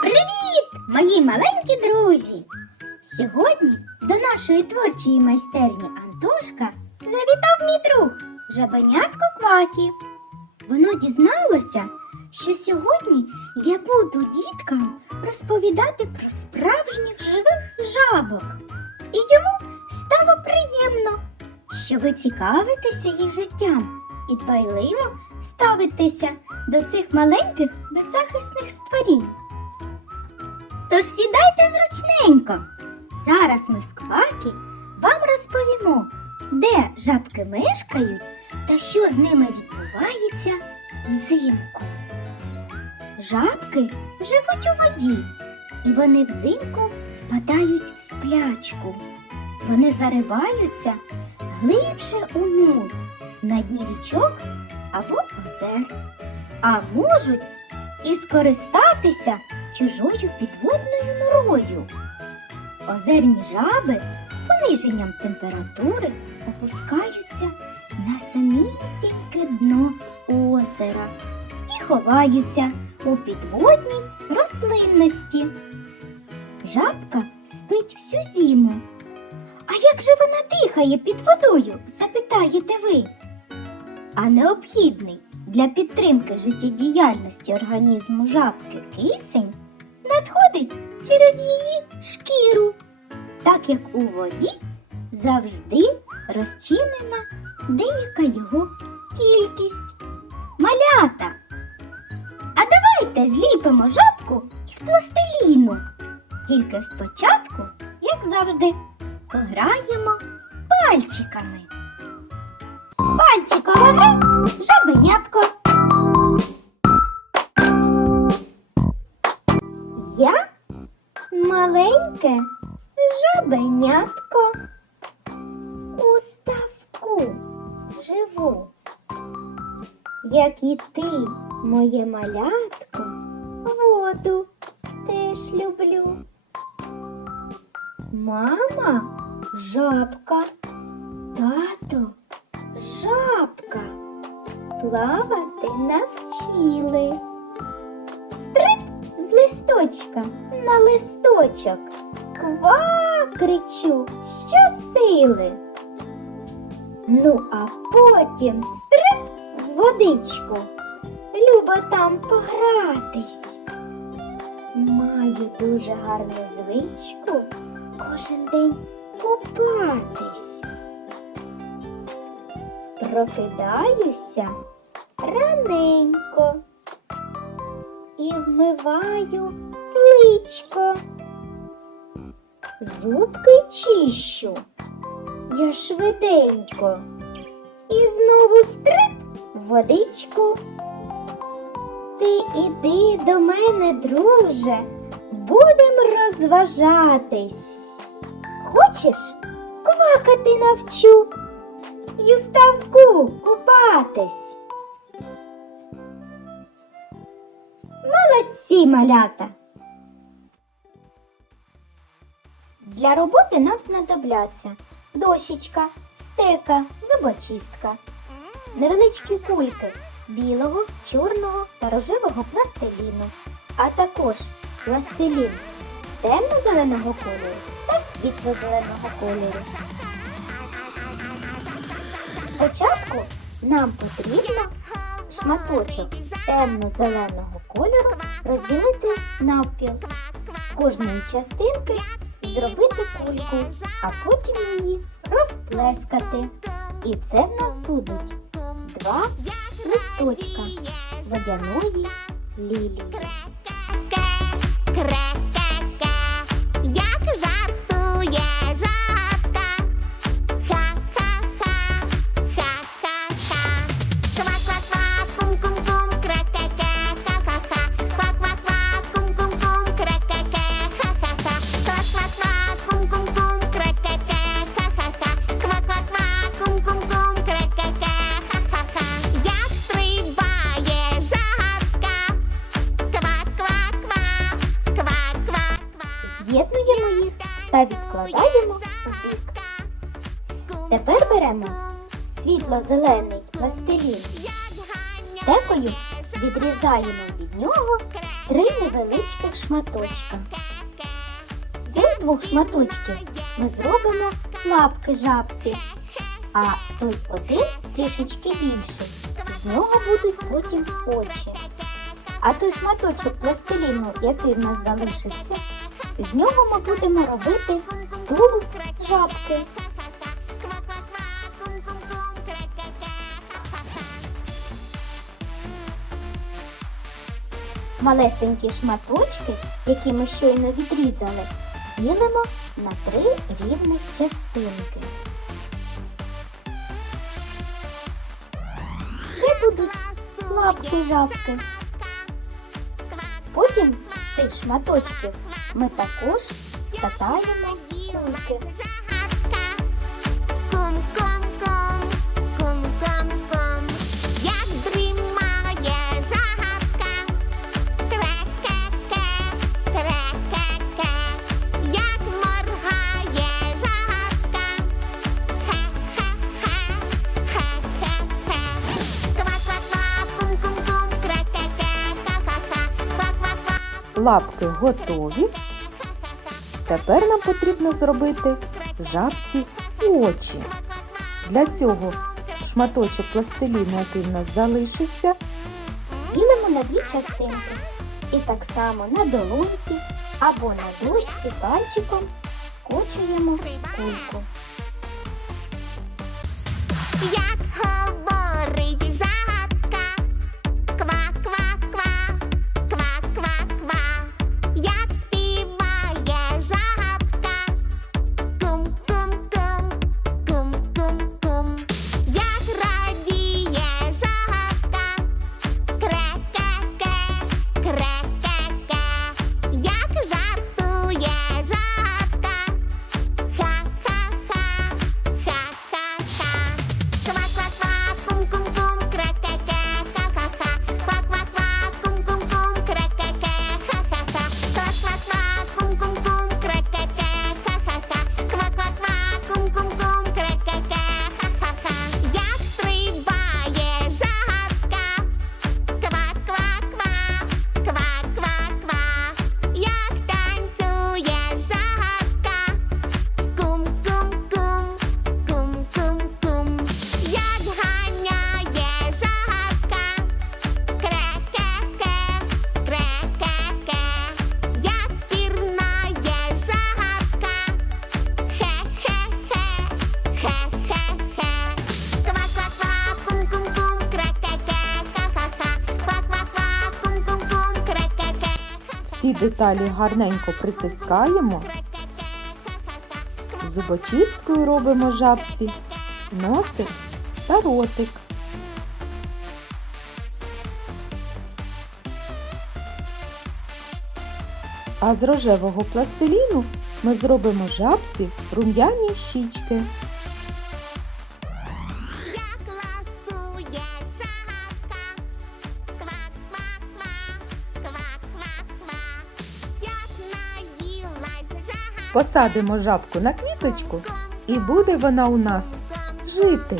Привіт, мої маленькі друзі! Сьогодні до нашої творчої майстерні Антошка завітав мій друг жабенятко Квакі. Воно дізналося, що сьогодні я буду діткам розповідати про справжніх живих жабок. І йому стало приємно, що ви цікавитеся їх життям і дбайливо ставитеся до цих маленьких беззахисних створінь. Тож сідайте зручненько. Зараз ми з Квакі вам розповімо, де жабки мешкають та що з ними відбувається взимку. Жабки живуть у воді, і вони взимку впадають в сплячку. Вони зариваються глибше у мул на дні річок або озер, а можуть і скористатися чужою підводною норою. Озерні жаби з пониженням температури опускаються на самісіньке дно озера і ховаються у підводній рослинності. Жабка спить всю зиму. А як же вона дихає під водою? запитаєте ви. А необхідний для підтримки життєдіяльності організму жабки кисень надходить через її шкіру, так як у воді завжди розчинена деяка його кількість. Малята! А давайте зліпимо жабку із пластиліну. Тільки спочатку, як завжди, пограємо пальчиками. Пальчикова гра жабенятко. Я маленьке жабенятко. У ставку живу. Як і ти, моє малятко, воду теж люблю. Мама жабка, тато жабка. Плавати навчили. Стрип з листочка на листочок. Ква кричу щосили. Ну, а потім стрип в водичку. Люба там погратись. Маю дуже гарну звичку кожен день купатись. Прокидаюся раненько і вмиваю личко. Зубки чищу я швиденько і знову стрип водичку. Ти іди до мене, друже, будем розважатись. Хочеш, квакати навчу у ставку купатись. Молодці, малята! Для роботи нам знадобляться дощечка, стека, зубочистка, невеличкі кульки білого, чорного та рожевого пластиліну, а також пластилін темно-зеленого кольору та світло-зеленого кольору. Спочатку нам потрібно шматочок темно-зеленого кольору розділити навпіл. З кожної частинки зробити кульку, а потім її розплескати. І це в нас будуть два листочка водяної лілії. Та відкладаємо у бік. Тепер беремо світло-зелений пластилін стекою відрізаємо від нього три невеличких шматочка. З цих двох шматочків ми зробимо лапки жабці, а той один трішечки більший. З нього будуть потім очі. А той шматочок пластиліну, який в нас залишився, з нього ми будемо робити тулуб жабки. Малесенькі шматочки, які ми щойно відрізали, ділимо на три рівних частинки. Це будуть лапки жабки. Потім з цих шматочків ми також катаємо кульки. Лапки готові. Тепер нам потрібно зробити жабці очі. Для цього шматочок пластиліну, який в нас залишився, Ділимо на дві частинки. І так само на долонці або на дошці пальчиком скочуємо кульку. Як всі деталі гарненько притискаємо, зубочисткою робимо жабці, носик та ротик. А з рожевого пластиліну ми зробимо жабці рум'яні щічки. Посадимо жабку на квіточку і буде вона у нас жити.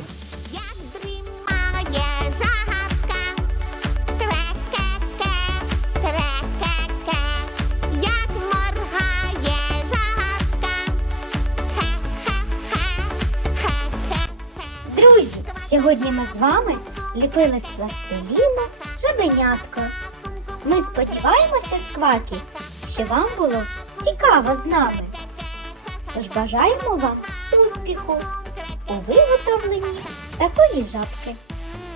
Друзі, сьогодні ми з вами ліпили з пластиліну жабенятко. Ми сподіваємося, скваки, що вам було цікаво з нами. Тож бажаємо вам успіху у виготовленні такої жабки.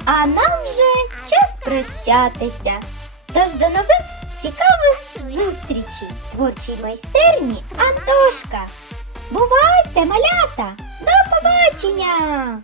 А нам вже час прощатися. Тож до нових цікавих зустрічей в творчій майстерні Антошка. Бувайте, малята! До побачення!